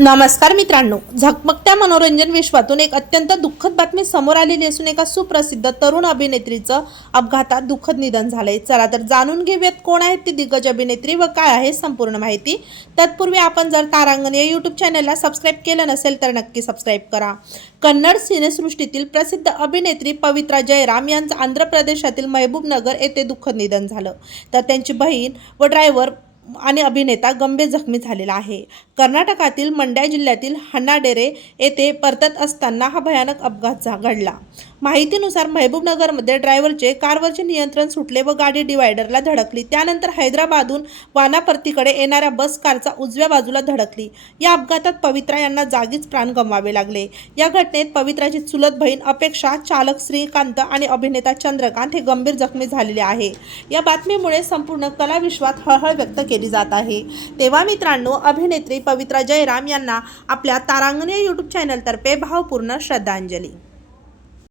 नमस्कार मित्रांनो झकमकत्या मनोरंजन विश्वातून एक अत्यंत दुःखद बातमी समोर आलेली असून एका सुप्रसिद्ध तरुण अभिनेत्रीचं अपघातात दुःखद निधन झालंय. चला तर जाणून घेऊयात कोण आहेत ती दिग्गज अभिनेत्री व काय आहे संपूर्ण माहिती. तत्पूर्वी आपण जर तारांगण या यूट्यूब चॅनलला सबस्क्राईब केलं नसेल तर नक्की सबस्क्राईब करा. कन्नड सिनेसृष्टीतील प्रसिद्ध अभिनेत्री पवित्रा जयराम यांचं आंध्र प्रदेशातील महबूबनगर येथे दुःखद निधन झालं. तर त्यांची बहीण व ड्रायव्हर आणि अभिनेता गंभीर जखमी झालेला आहे. कर्नाटकातील मंड्या जिल्ह्यातील हन्नाडेरे येथे परतत असताना हा भयानक अपघात झा- घडला. माहितीनुसार महबूबनगरमध्ये ड्रायव्हरचे कारवरचे नियंत्रण सुटले व गाडी डिवायडरला धडकली. त्यानंतर हैदराबादहून वानापर्तीकडे येणाऱ्या बस कारचा उजव्या बाजूला धडकली. या अपघातात पवित्रा यांना जागीच प्राण गमवावे लागले. या घटनेत पवित्राची चुलत बहीण अपेक्षा चालक श्रीकांत आणि अभिनेता चंद्रकांत हे गंभीर जखमी झालेले आहे. या बातमीमुळे संपूर्ण कलाविश्वात हळहळ व्यक्त केली. जात आहे. तेव्हा मित्रांनो अभिनेत्री पवित्रा जयराम यांना आपल्या तारांगणे यूट्यूब चॅनलतर्फे भावपूर्ण श्रद्धांजली.